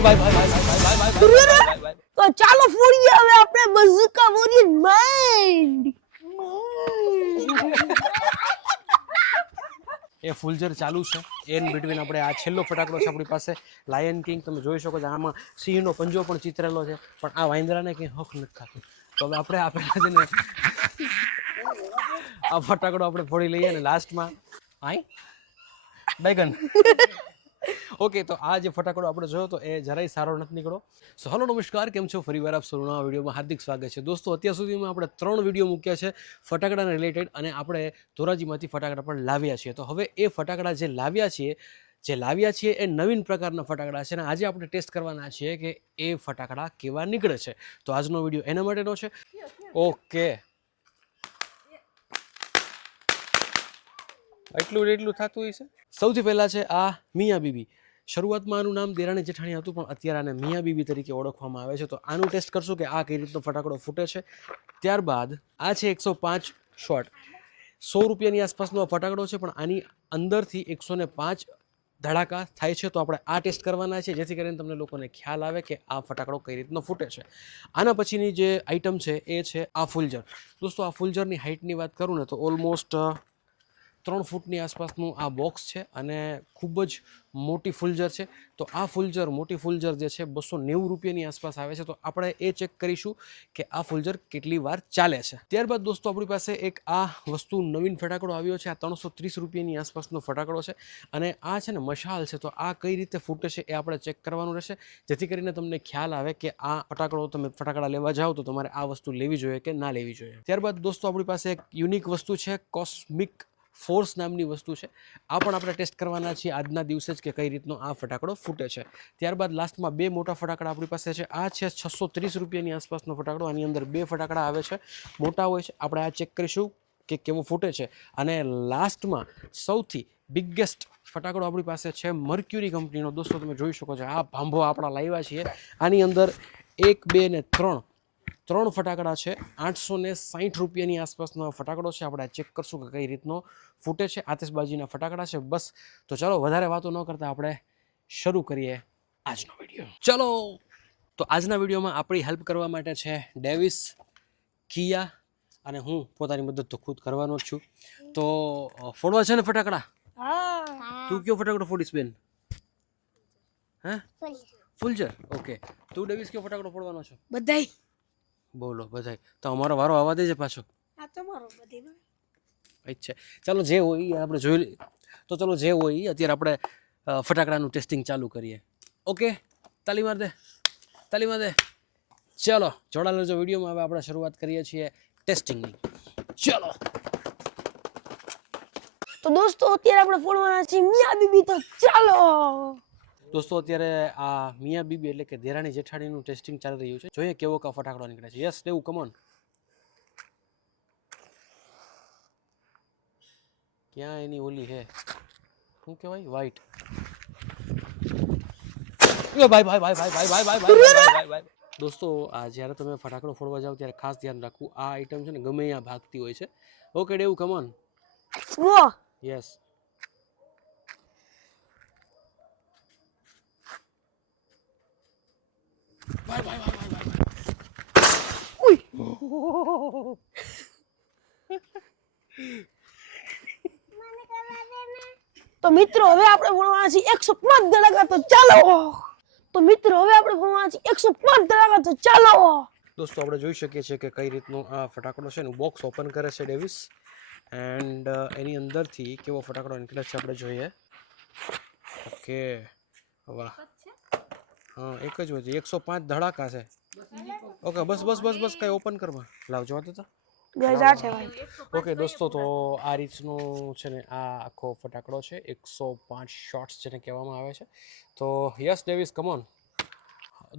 તો ચાલો ફોડીએ હવે આપણે બઝુકા વોરિયર માઇન્ડ. એ ફૂલઝર ચાલુ છે એન બિટવીન આપણે આ છેલ્લો ફટાકડો છે આપણી પાસે લાયન કિંગ. તમે જોઈ શકો છો આમાં સિંહનો પંજો પણ ચિતરેલો છે, પણ આ વાંદરાને કંઈ હક નથી થતું. તો હવે આપણે આપેલા છે ને આ ફટાકડો આપણે ફોડી લઈએ ને લાસ્ટમાં આય બેગન. ઓકે, તો આ જે ફટાકડો આપણે જોયો તો એ જરાય સારો નથી નીકળ્યો. સો હલો નમસ્કાર, કેમ છો? ફરીવાર આપ સૌનું આ વિડીયોમાં હાર્દિક સ્વાગત છે. દોસ્તો, અત્યાર સુધીમાં આપણે 3 વિડીયો મૂક્યા છે ફટાકડાને રિલેટેડ, અને આપણે ધોરાજીમાંથી ફટાકડા પણ લાવ્યા છીએ. તો હવે એ ફટાકડા જે લાવ્યા છીએ એ નવીન પ્રકારના ફટાકડા છે, અને આજે આપણે ટેસ્ટ કરવાના છીએ કે એ ફટાકડા કેવા નીકળે છે. તો આજનો વિડીયો એના માટેનો છે. ઓકે, એટલું થતું હોય છે. સૌથી પહેલા છે આ મિયા બીબી. શરૂઆતમાં આનું નામ દેરાણી જેઠાણી હતું, પણ અત્યારે આને મિયા બીબી તરીકે ઓળખવામાં આવે છે. તો આનું ટેસ્ટ કરશું કે આ કઈ રીતનો ફટાકડો ફૂટે છે. ત્યારબાદ આ છે 105 શોટ. 100 રૂપિયાની આસપાસનો આ ફટાકડો છે, પણ આની અંદરથી 105 ધડાકા થાય છે. તો આપણે આ ટેસ્ટ કરવાના છે, જેથી કરીને તમને લોકોને ખ્યાલ આવે કે આ ફટાકડો કઈ રીતનો ફૂટે છે. આના પછીની જે આઈટમ છે એ છે આ ફૂલઝર. દોસ્તો, આ ફૂલઝરની હાઇટની વાત કરું ને તો ઓલમોસ્ટ 3 ફૂટની આસપાસનું આ બોક્સ છે, અને ખૂબ જ મોટી ફૂલઝર છે. તો આ મોટી ફૂલઝર જે છે 290 રૂપિયાની આસપાસ આવે છે. તો આપણે એ ચેક કરીશું કે આ ફૂલઝર કેટલી વાર ચાલે છે. ત્યારબાદ દોસ્તો, આપણી પાસે એક આ વસ્તુ નવીન ફટાકડો આવ્યો છે. આ 330 રૂપિયાની આસપાસનો ફટાકડો છે, અને આ છે ને મશાલ છે. તો આ કઈ રીતે ફૂટે છે એ આપણે ચેક કરવાનું રહેશે, જેથી કરીને તમને ખ્યાલ આવે કે આ ફટાકડો તમે ફટાકડા લેવા જાઓ તો તમારે આ વસ્તુ લેવી જોઈએ કે ના લેવી જોઈએ. ત્યારબાદ દોસ્તો, આપણી પાસે એક યુનિક વસ્તુ છે, કોસ્મિક ફોર્સ નામની વસ્તુ છે. આ પણ આપણે ટેસ્ટ કરવાના છીએ આજના દિવસે જ કે કઈ રીતનો આ ફટાકડો ફૂટે છે. ત્યારબાદ લાસ્ટમાં 2 મોટા ફટાકડા આપણી પાસે છે. આ છે 630 રૂપિયાની આસપાસનો ફટાકડો. આની અંદર 2 ફટાકડા આવે છે, મોટા હોય છે. આપણે આ ચેક કરીશું કે કેવો ફૂટે છે. અને લાસ્ટમાં સૌથી બિગેસ્ટ ફટાકડો આપણી પાસે છે મર્ક્યુરી કંપનીનો. દોસ્તો, તમે જોઈ શકો છો આ ભાંભો આપણા લાવ્યા છીએ. આની અંદર 1, 2 ને 3 ફટાકડા છે. 860 રૂપિયાની આસપાસનો ફટાકડો છે. આપણે ચેક કરશું કે કઈ રીતનો ફૂટે છે. આતિશબાજીના ફટાકડા છે. બસ, તો ચાલો વધારે વાતો ન કરતા આપણે શરૂ કરીએ આજનો વિડીયો. ચલો, તો આજના વિડીયોમાં આપણી હેલ્પ કરવા માટે છે ડેવિસ, કિયા, અને હું પોતાની મદદ તો ખુદ કરવાનો જ છું. તો ફોડવા છે ને ફટાકડા? તું કયો ફટાકડો ફોડીશ બેન? હે, ફૂલઝર. ઓકે, તું ડેવિસ કયો ફટાકડો ફોડવાનો છો? બધાય. બોલો બધાય. તો અમારો વારો આવવા દેજે પાછો. આ તમારો બધી. અચ્છા, ચાલો જે હોય એ આપણે જોઈ લઈએ. તો ચલો જે હોય એ અત્યારે આપણે ફટાકડાનું ટેસ્ટિંગ ચાલુ કરીએ. ઓકે, તાલી માર દે. ચલો, જોડાયેલો જો વિડીયોમાં હવે આપણે શરૂઆત કરીએ છીએ ટેસ્ટિંગની. ચલો તો દોસ્તો, અત્યારે આપણે ફોડવાના છે મિયા બીબી. તો ચાલો દોસ્તો, અત્યારે આ મિયા બીબી એટલે કે દેરાણી જેઠાણીનું ટેસ્ટિંગ ચાલી રહ્યું છે. જોઈએ કેવો કા ફટાકડો નીકળે છે. યસ દેવું, કમોન. ક્યાં એની ઓલી હે, શું કહેવાય, વાઈટ. ભાઈ. દોસ્તો, આ જ્યારે તમે ફટાકડો ફોડવા જાઓ ત્યારે ખાસ ધ્યાન રાખવું, આ આઈટમ છે ને ગમે ત્યાં ભાગતી હોય છે. ઓકે દેવું, કમોન. યસ. તો મિત્રો, હવે આપણે ફોડવાના છે 105 ધડાકા. તો ચાલો તો ચાલો. દોસ્તો, આપણે જોઈ શકીએ છીએ કે કઈ રીતનો આ ફટાકડો છે ને બોક્સ ઓપન કરે છે ડેવિસ, એન્ડ એની અંદરથી કેવો ફટાકડો નીકળે છે આપણે જોઈએ. ઓકે, વાહ, હા, એક જ હોય છે. 105 ધડાકા છે. ઓકે, બસ કઈ ઓપન કરવા લાવ, જોવા દેતા. ઓકે દોસ્તો, તો આ રીતનું છે ને આ આખો ફટાકડો છે. 105 શોટ્સ જેને કહેવામાં આવે છે. તો યસ ડેવિસ, કમોન.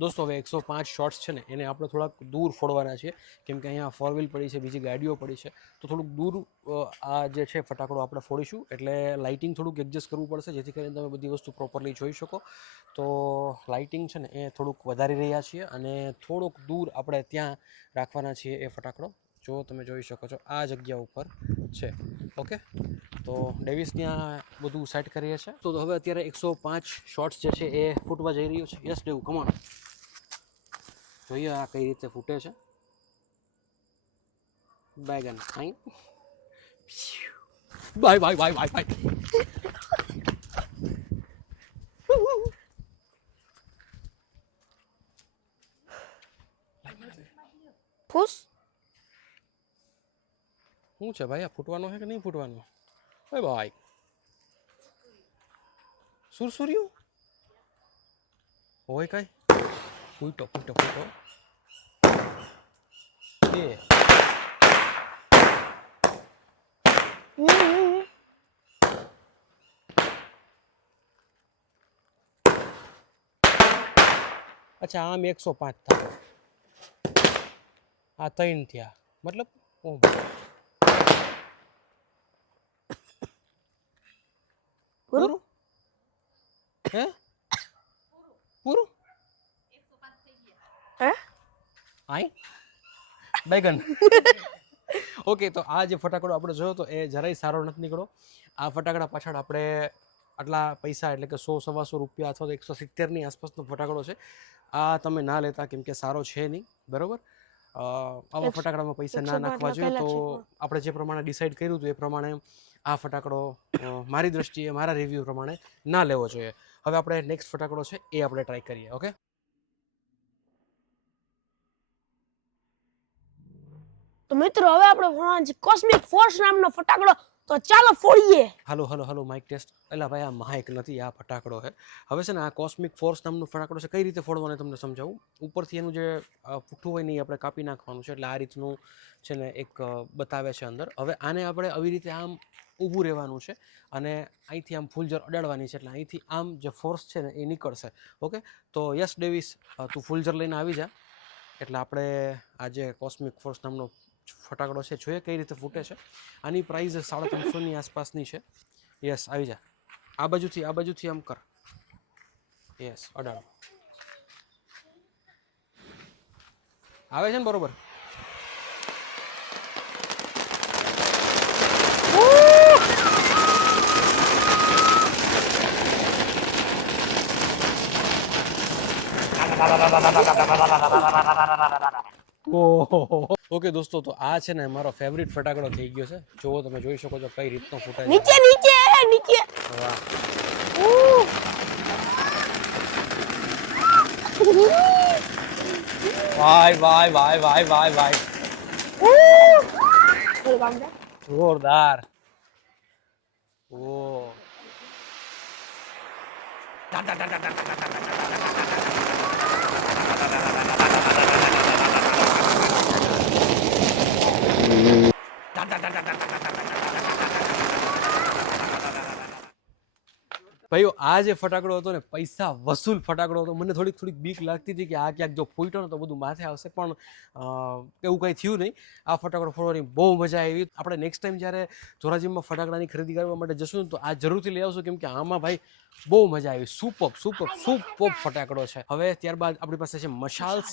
દોસ્તો, હવે 105 શોટ્સ છે ને એને આપણે થોડાક દૂર ફોડવાના છે, કેમ કે અહીંયા 4 વ્હીલ પડી છે, બીજી ગાડીઓ પડી છે. તો થોડુંક દૂર આ જે છે ફટાકડો આપણે ફોડીશું, એટલે લાઇટિંગ થોડુંક એડજસ્ટ કરવું પડશે, જેથી કરીને તમે બધી વસ્તુ પ્રોપરલી જોઈ શકો. તો લાઇટિંગ છે ને એ થોડુંક વધારી રહ્યા છીએ, અને થોડુંક દૂર આપણે ત્યાં રાખવાના છીએ એ ફટાકડો. જો તમે જોઈ શકો છો આ જગ્યા ઉપર છે. ઓકે, તો ડેવિસ ત્યાં બધું સેટ કરીએ છે. તો હવે અત્યારે 105 શોટ્સ જે છે એ ફૂટવા જઈ રહ્યું છે. Yes Dave, come on. જોઈએ આ કઈ રીતે ફૂટે છે. બેગન આઈ bye bye bye bye bye. ફૂસ શું છે ભાઈ, આ ફૂટવાનો છે કે નહીં ફૂટવાનો? ઓય ભાઈ, સુરસુર્યું હોય કઈ? ફૂટો ફૂટો ફૂટો. એ અચ્છા, આમ 105 થાય, આ 3 થયા, મતલબ ઓ પૂરું હે પૂરું હે આઈ બેગન. ઓકે, તો આ જે ફટાકડો આપણે જોયો તો એ જરાય સારો નથી નીકળ્યો. આ ફટાકડા પાછળ આપણે આટલા પૈસા એટલે કે 100-125 રૂપિયા અથવા તો 170ની આસપાસનો ફટાકડો છે. આ તમે ના લેતા, કેમ કે સારો છે નહીં, બરોબર. આવા ફટાકડામાં પૈસા ના નાખવા જોઈએ. તો આપણે જે પ્રમાણે ડિસાઈડ કર્યું હતું એ પ્રમાણે આ ફટાકડો મારી દ્રષ્ટિએ, મારા રિવ્યૂ પ્રમાણે ના લેવો જોઈએ. હવે આપણે નેક્સ્ટ ફટાકડો છે એ આપણે ટ્રાય કરીએ. ઓકે, તો મિત્રો હવે આપણે ફોડવાનો છે કોસ્મિક ફોર્સ નામનો ફટાકડો. તો ચાલો ફોડીએ. હાલો હાલો હાલો, માઇક ટેસ્ટ. એટલે ભાઈ આ માઇક નથી, આ ફટાકડો છે. હવે છે ને આ કોસ્મિક ફોર્સ નામનો ફટાકડો છે, કઈ રીતે ફોડવાનો તમને સમજાવું. ઉપરથી એનું જે પુઠ્ઠું હોય ને એ આપણે કાપી નાખવાનું છે. એટલે આ રીતનું છે ને એક બતાવે છે અંદર. હવે આને આપણે આવી રીતે આમ ઊભું રહેવાનું છે અને અહીંથી આમ ફૂલઝર અડાડવાની છે. એટલે અહીંથી આમ જે ફોર્સ છે ને એ નીકળશે. ઓકે, તો યસ ડેવિસ, તું ફૂલઝર લઈને આવી જા. એટલે આપણે આ જે કોસ્મિક ફોર્સ નામનો ફટાકડો છે જોઈએ કઈ રીતે ફૂટે છે. આની પ્રાઇસ 350ની આસપાસની છે. યસ, આવી જા. આ બાજુથી આમ કર. યસ, અડાડો. આવે છે ને બરોબર? ઓકે દોસ્તો, તો આ છે ને મારો ફેવરિટ ફટાકડો થઈ ગયો છે. જો તમે જોઈ શકો છો કઈ રીતનો ફૂટાય છે. નીચે નીચે નીચે. વાહ, ભાઈ ભાઈ ભાઈ ભાઈ ભાઈ ભાઈ, જોરદાર. ઓ ભાઈઓ, આ જે ફટાકડો હતો ને પૈસા વસૂલ ફટાકડો હતો. મને થોડીક બીક લાગતી હતી કે આ ક્યાંક જો ફૂટ્યો ને તો બધું માથે આવશે, પણ એવું કંઈ થયું નહીં. આ ફટાકડો ફોડવાની બહુ મજા આવી. આપણે નેક્સ્ટ ટાઈમ જ્યારે ધોરાજીમાં ફટાકડાની ખરીદી કરવા માટે જશું ને તો આ જરૂરથી લઈ આવશું, કેમ કે આમાં ભાઈ બહુ મજા આવી. સુપર ફટાકડો છે. હવે ત્યારબાદ આપણી પાસે છે મશાલ્સ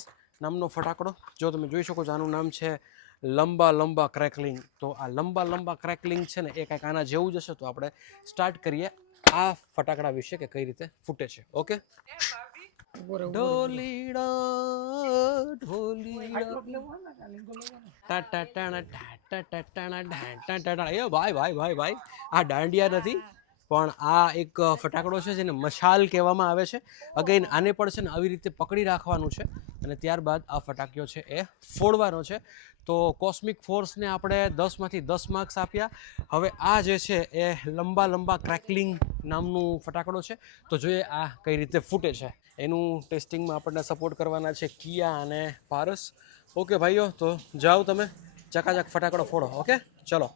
નામનો ફટાકડો. જો તમે જોઈ શકો છો, આનું નામ છે લંબા ક્રેકલિંગ. તો આ લંબા ક્રેકલિંગ છે ને એ કાંઈક આના જેવું જ હશે. તો આપણે સ્ટાર્ટ કરીએ આ ફટાકડા વિશે કે કઈ રીતે ફૂટે છે. ઓકે, ઢોલીડા એ ભાઈ આ દાંડિયા નથી, પણ આ એક ફટાકડો છે જેને મશાલ કહેવામાં આવે છે. અગેન આને પણ છે ને આવી રીતે પકડી રાખવાનું છે અને ત્યારબાદ આ ફટાકડો છે એ ફોડવાનો છે. તો કોસ્મિક ફોર્સને આપણે 10માંથી 10 માર્ક્સ આપ્યા. હવે આ જે છે એ લંબા ક્રેકલિંગ નામનું ફટાકડો છે. તો જોઈએ આ કઈ રીતે ફૂટે છે. એનું ટેસ્ટિંગમાં આપણને સપોર્ટ કરવાના છે કિયા અને પારસ. ઓકે ભાઈઓ, તો જાઓ તમે ચકાચક ફટાકડો ફોડો. ઓકે, ચલો.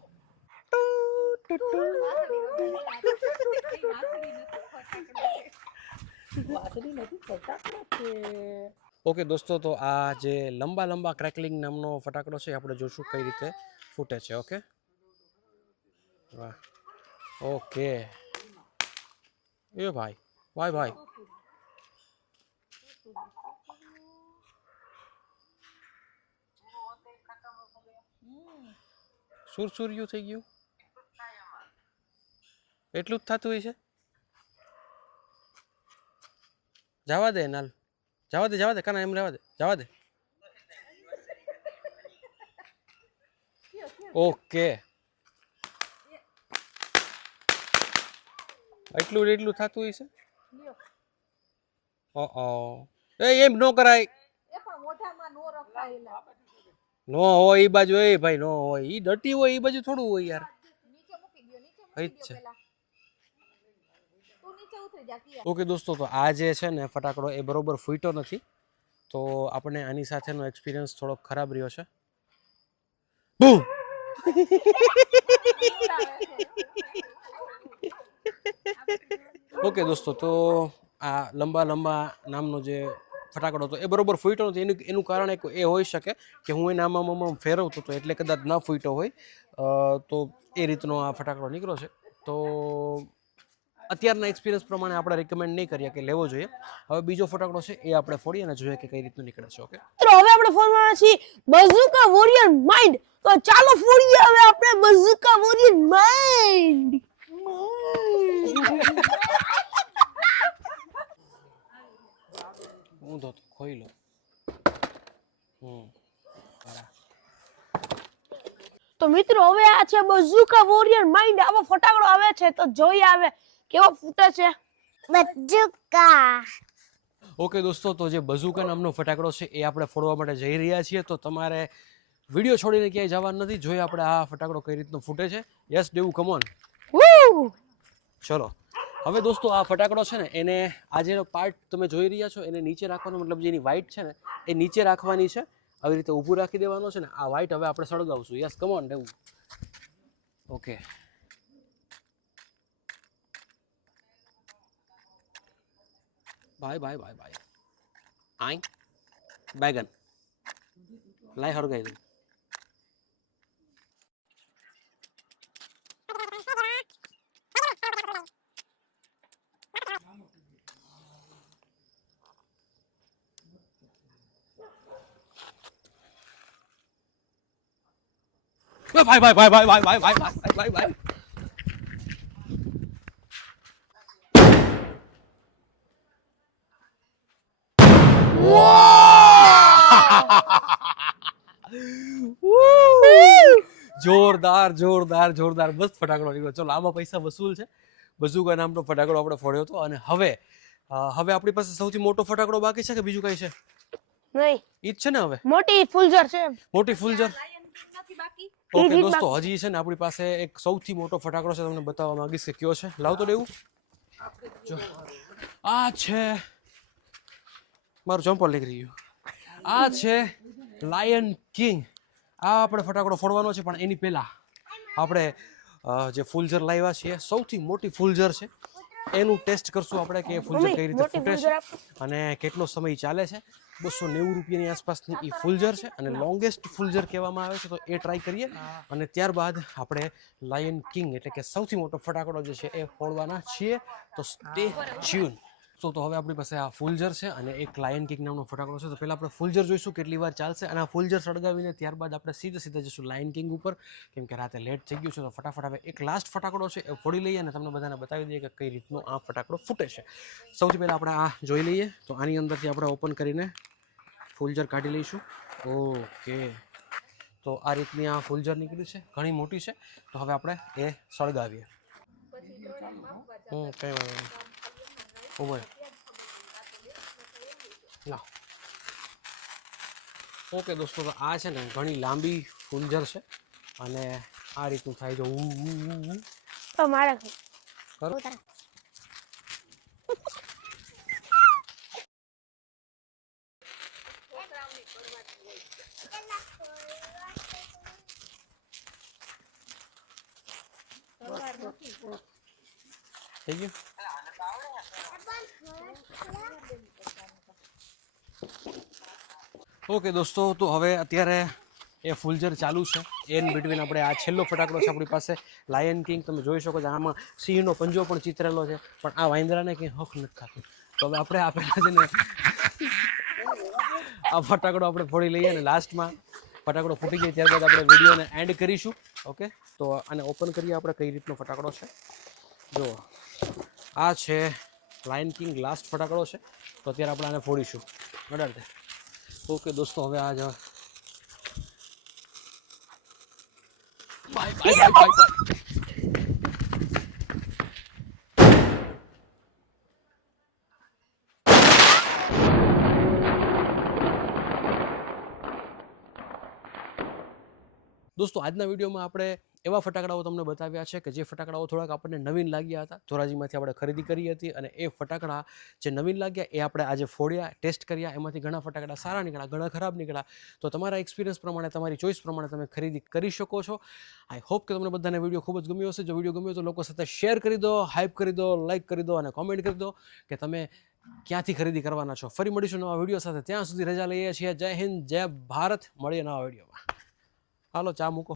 ઓકે દોસ્તો, તો આ જે લંબા ક્રેકલિંગ નામનો ફટાકડો છે આપણે જોશું કઈ રીતે ફૂટે છે. ઓકે, વાહ, ઓકે. એ ભાઈ સુરસુર્યું થઈ ગયું. એટલું જ થતું હોય છે. જવા દે નાલ, જવા દે કાના, એમ રહેવા દે, જવા દે. ઓકે, એટલું થતું હોય છે. એમ નો કરાય. નો હોય એ બાજુ, એ ભાઈ નો હોય, ઈ ડટી હોય એ બાજુ થોડું હોય યાર. ઓકે દોસ્તો, તો આ જે છે ને ફટાકડો એ બરોબર ફૂટ્યો નથી, તો આપણે આની સાથેનો એક્સપિરિયન્સ થોડો ખરાબ રહ્યો છે. બૂમ. ઓકે દોસ્તો, તો આ લંબા નામનો જે ફટાકડો હતો એ બરોબર ફૂટ્યો નથી. એનું કારણ એક એ હોઈ શકે કે હું એને આમાં ફેરવતો હતો એટલે કદાચ ન ફૂટ્યો હોય, તો એ રીતનો આ ફટાકડો નીકળ્યો છે. તો અત્યારના એક્સપિરિયન્સ પ્રમાણે આપણે રેકમેન્ડ નહીં કરીએ કે લેવો જોઈએ. હવે બીજો ફટાકડો છે એ આપણે ફોડીએ અને જોઈએ કે કઈ રીતનું નીકળે છે. ઓકે, તો હવે આપણે ફોડવાના છીએ બઝુકા વોરિયર માઇન્ડ. તો ચાલો ફોડીએ હવે આપણે બઝુકા વોરિયર માઇન્ડ. હું તો ખોઈ લો. તો મિત્રો હવે આ છે બઝુકા વોરિયર માઇન્ડ. આવો ફટાકડો આવે છે તો જોઈએ આવે કેવો ફૂટે છે બઝુકા. ઓકે દોસ્તો, તો જે બઝુકા નામનો ફટાકડો છે એ આપણે ફોડવા માટે જઈ રહ્યા છીએ. તો તમારે વિડીયો છોડીને ક્યાંય જવાનું નથી, જોઈએ આપણે આ ફટાકડો કઈ રીતનો ફૂટે છે. યસ દેવું, કમ ઓન. ચલો હવે દોસ્તો, આ ફટાકડો છે ને એને આ જે પાર્ટ તમે જોઈ રહ્યા છો એને નીચે રાખવાનો, મતલબ જેની વ્હાઈટ છે ને એ નીચે રાખવાની છે. આવી રીતે ઊભું રાખી દેવાનો છે ને આ વ્હાઈટ હવે આપણે સળગાવશું. યસ કમ ઓન દેવું. Okay, bye. આઈ બેગન લાઈ હરગાઈ દઉં. ભાઈ. જોરદાર મસ્ત ફટાકડો નીકળ્યો. ચલો, આમાં પૈસા વસૂલ છે. બઝુકા નામનો ફટાકડો આપણે ફોડ્યો હતો. અને હવે આપણી પાસે સૌથી મોટો ફટાકડો બાકી છે કે બીજું કઈ છે? નહીં, ઈ જ છે ને. હવે મોટી ફૂલઝર છે. ઓકે દોસ્તો, હજી છે ને આપણી પાસે એક સૌથી મોટો ફટાકડો છે, તમને બતાવવા માંગીશ કે કયો છે. લાવતો દેવું. જો આ છે, મારું ચંપલ નીકળી ગયું. આ છે લાયન કિંગ. આ આપણે ફટાકડો ફોડવાનો છે, પણ એની પહેલા આપણે જે ફૂલઝર લાવ્યા છીએ, સૌથી મોટી ફૂલઝર છે, એનું ટેસ્ટ કરશું આપણે કે ફૂલઝર કઈ રીતે ફૂટે છે અને કેટલો સમય ચાલે છે. 290 રૂપિયાની આસપાસની એ ફૂલઝર છે અને લોંગેસ્ટ ફૂલઝર કહેવામાં આવે છે. તો એ ટ્રાય કરીએ અને ત્યારબાદ આપણે લાયન કિંગ એટલે કે સૌથી મોટો ફટાકડો જે છે એ ફોડવાના છીએ. તો સ્ટે ટ્યુન. તો હવે આપણી પાસે આ ફૂલઝર છે અને એક લાયન કિંગ નામનો ફટાકડો છે. તો પહેલાં આપણે ફૂલઝર જોઈશું કેટલી વાર ચાલશે, અને આ ફૂલઝર સળગાવીને ત્યારબાદ આપણે સીધા જઈશું લાયન કિંગ ઉપર, કેમ કે રાતે લેટ થઈ ગયું છે. તો ફટાફટ હવે એક લાસ્ટ ફટાકડો છે એ ફોડી લઈએ અને તમને બધાને બતાવી દઈએ કે કઈ રીતનો આ ફટાકડો ફૂટે છે. સૌથી પહેલાં આપણે આ જોઈ લઈએ. તો આની અંદરથી આપણે ઓપન કરીને ફૂલઝર કાઢી લઈશું. ઓકે, તો આ રીતની આ ફૂલઝર નીકળી છે, ઘણી મોટી છે. તો હવે આપણે એ સળગાવીએ. કંઈ વાંધો નહીં. ઓકે દોસ્તો, તો આ છે ને ઘણી લાંબી ફૂલઝર છે અને આ રીતનું થાય છે. તો મારે કરો. થઈ ગયું. ઓકે દોસ્તો, તો હવે અત્યારે એ ફૂલઝર ચાલુ છે. એન બિટવીન આપણે આ છેલ્લો ફટાકડો છે આપણી પાસે, લાયન કિંગ. તમે જોઈ શકો છો આમાં સિંહનો પંજો પણ ચિતરેલો છે, પણ આ વાંદરાને કંઈ હક નથી ખાતું. તો હવે આપણે આપેલા છે ને આ ફટાકડો આપણે ફોડી લઈએ અને લાસ્ટમાં ફટાકડો ફૂટી જાય ત્યારબાદ આપણે વિડીયોને એન્ડ કરીશું. ઓકે, તો આને ઓપન કરીએ આપણે કઈ રીતનો ફટાકડો છે. જો આ છે લાયન કિંગ લાસ્ટ ફટાકડો છે, તો અત્યારે આપણે આને ફોડીશું. બરાબર. ઓકે દોસ્તો, હવે આ જ બાય બાય બાય બાય. દોસ્તો આજના વિડીયોમાં આપણે એવા ફટાકડાઓ તમને બતાવ્યા છે કે જે ફટાકડાઓ થોડાક આપણને નવીન લાગ્યા હતા. ધોરાજીમાંથી આપણે ખરીદી કરી હતી અને એ ફટાકડા જે નવીન લાગ્યા એ આપણે આજે ફોડ્યા, ટેસ્ટ કર્યા. એમાંથી ઘણા ફટાકડા સારા નીકળ્યા, ઘણા ખરાબ નીકળ્યા. તો તમારા એક્સપિરિયન્સ પ્રમાણે, તમારી ચોઈસ પ્રમાણે તમે ખરીદી કરી શકો છો. આઈ હોપ કે તમને બધાને વિડીયો ખૂબ જ ગમ્યો હશે. જો વિડીયો ગમ્યો તો લોકો સાથે શેર કરી દો, હાઇપ કરી દો, લાઇક કરી દો અને કોમેન્ટ કરી દો કે તમે ક્યાંથી ખરીદી કરવાના છો. ફરી મળીશું નવા વિડીયો સાથે. ત્યાં સુધી રજા લઈએ છીએ. જય હિન્દ, જય ભારત. મળીએ નવા વિડીયોમાં. હાલો ચા મૂકો.